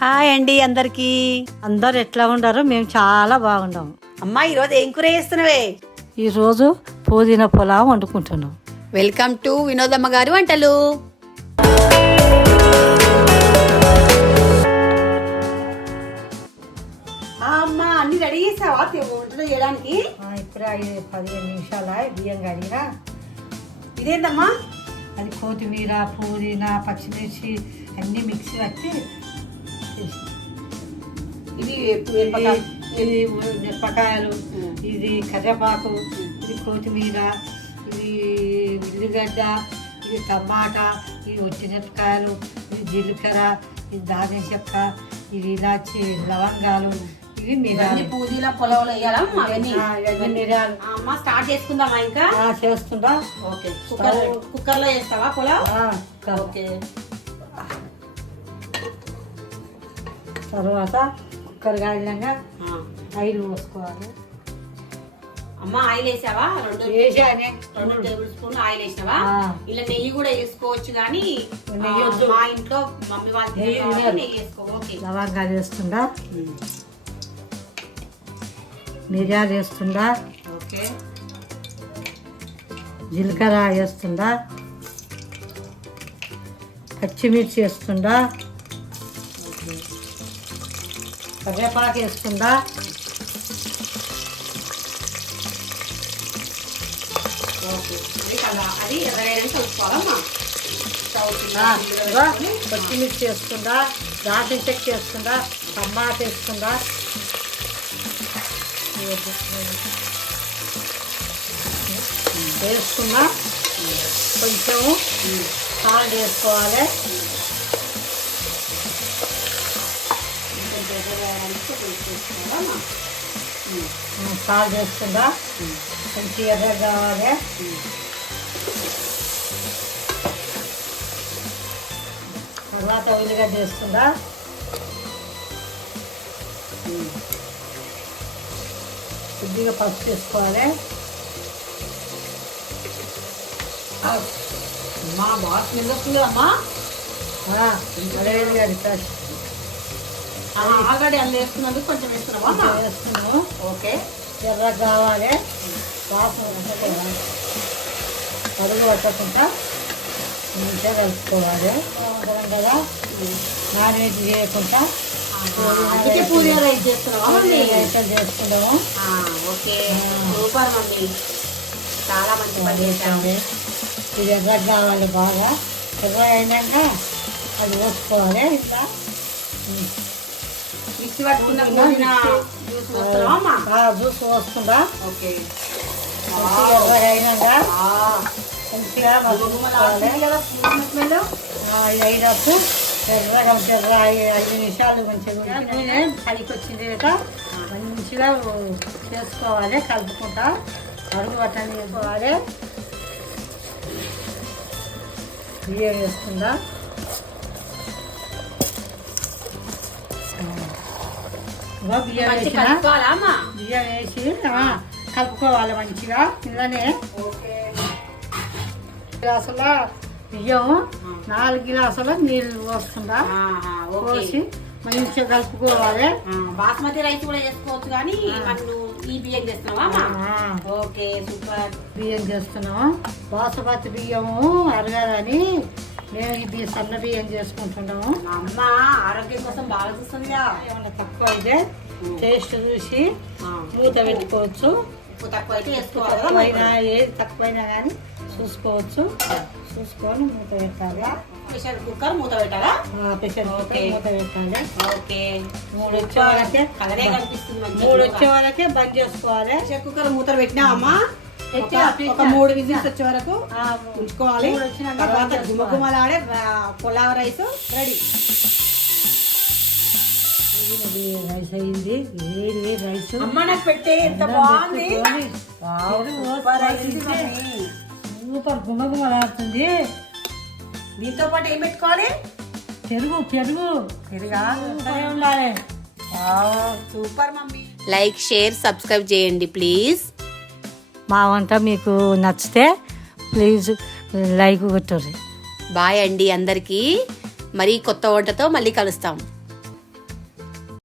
Hi అండి అందరికి. అందరు ఎట్లా ఉండారో మేము చాలా బాగున్నాం. అమ్మా ఈరోజు ఏం కూర చేస్తున్నావే? ఈరోజు పుదీనా పులావ్ వండుకుంటున్నాం. వెల్కమ్ టు వినోదమ్మ గారి వంటలు. అమ్మా అన్ని రెడీ చేసావా వంటలు చేయడానికి? ఇప్పుడు 15 నిమిషాల బియ్యం కడిగినా. ఇదేంటమ్మా? అది కొత్తిమీర, పుదీనా, పచ్చిమిర్చి అన్ని మిక్సీ వచ్చి ఇది మిరపకాయలు, ఇది కరివేపాకు, ఇది కొత్తిమీర, ఇది ఉల్లిగడ్డ, ఇది టమాటా, ఇది ఒట్టిమిరపకాయలు, ఇది జీలకర్ర, ఇది దాల్చిన చెక్క, ఇది ఇలాచి, లవంగాలు, ఇవి మిరియాలు. పుదీనా పొలంలో వేయాలా? మిరియాలు. అమ్మ స్టార్ట్ చేసుకుందామా? ఇంకా చేస్తుందా? ఓకే. కుక్కర్ లో వేస్తావా పొలం? ఓకే. తర్వాత కుక్కర్ కాలినాక ఆయిల్ పోసుకోవాలి. అమ్మ ఆయిల్ వేసావా? 2 టేబుల్ స్పూన్ ఆయిల్ వేసినావా? ఇలా నెయ్యి కూడా వేసుకోవచ్చు, కానీ మా ఇంట్లో మమ్మీ వాళ్ళు నెయ్యి వేసుకో. ఓకే. లవంగాలు వేస్తుందా, మిరియాలు వేస్తుందా, ఓకే, జీలకర్ర వేస్తుందా, పచ్చిమిర్చి వేస్తుందా, కరివేపాకు వేస్తుందా, అది ఎర్రగడ్డని కలుపుకోవాలమ్మా. పచ్చిమిర్చి వేస్తుందా, దాల్చిన చెక్క వేస్తుందా, టమాటా వేస్తుందా, వేసుకున్నా. కొంచెము సాల్ట్ వేసుకోవాలి. సాల్ట్ వేస్తుందా, కొంచెం ఎర్ర కావాలి. తర్వాత ఉల్లిగడ్డ వేస్తుందా, కొద్దిగా పసుపు వేసుకోవాలి. అమ్మా బాగా స్మెల్ వస్తుంది అమ్మా. ఆల్రెడీ అందులో వేసుకున్నందుకు కొంచెం వేస్తున్నావా? వేస్తున్నాము. ఓకే. ఎర్ర కావాలి. వాసన కడుగు పట్టకుండా మంచిగా కలుపుకోవాలి. కదా నాన్ వెజ్ చేయకుండా పుదీనా రైస్ చేస్తున్నావా? చేసుకుంటాము. ఓకే, సూపర్ మమ్మీ, చాలా మంచి పని చేసాము. ఇది ఎర్ర కావాలి. బాగా ఎర్ర అయినాక అది పోసుకోవాలి. ఇట్లా మిక్సీ పట్టుకున్న పుదీనా జ్యూస్ పోస్తున్నావా? జ్యూస్ పోస్తుందా? ఓకే. ఎర్రగా అయినాక మంచిగా స్మెల్ అయినట్టు ఎర్రగా ఎర్ర 5 నిమిషాలు మంచిగా పైకి వచ్చింది మంచిగా చేసుకోవాలి. కలుపుకుంటా అడుగు బట్టని వేసుకోవాలి. బియ్యం వేస్తుందా? బియ్యం వేసి కలుపుకోవాలి మంచిగా. ఇలానే గ్లాసుల బియ్యం 4 గ్లాసుల నీళ్ళు పోస్తుందా, పోసి మంచిగా కలుపుకోవాలి. బాస్మతి రైస్ కూడా చేసుకోవచ్చు, కానీ ఈ బియ్యం చేస్తున్నావా? Okay, super. బియ్యం చేస్తున్నాము. బాస్మతి బియ్యము అరగాలని మేము ఇది సన్న బియ్యం చేసుకుంటున్నాము. అమ్మ ఆరోగ్యం కోసం బాగా చూస్తుంది. ఏమన్నా తక్కువ అయితే టేస్ట్ చూసి మూత పెట్టుకోవచ్చు. ఉప్పు తక్కువ అయితే వేసుకోవాలి. ఏది తక్కువైనా కానీ చూసుకోవచ్చు. చూసుకొని మూత పెట్టాలి. ప్రెషర్ కుక్కర్ మూత పెట్టాలా? ప్రెషర్ కుక్కర్ మూత పెట్టాలి. ఓకే. 3 వచ్చే వరకే కలరే కనిపిస్తుంది. 3 వచ్చే వరకే బంద్ చేసుకోవాలి. ప్రెషర్ కుక్కర్ మూత పెట్టినావమ్మా? ఒక 3 విజిల్స్ వచ్చే వరకు ఉంచుకోవాలి. తర్వాత గుమగుమలాడే పులావ్ రైస్ రెడీ. రైస్ అయింది. వేడి రైస్. అమ్మ నాకు పెట్టే ఎంత బాగుంది. సూపర్ గుమగుమలాడుతుంది. దీంతో పాటు ఏం పెట్టుకోవాలి? పెరుగు. పెరుగా ఉండాలి. Super mummy. Like, share, subscribe చేయండి ప్లీజ్. మా వంట మీకు నచ్చితే ప్లీజ్ లైక్ కొట్టండి. బాయ్ అండి అందరికీ. మరి కొత్త వంటతో మళ్ళీ కలుస్తాం.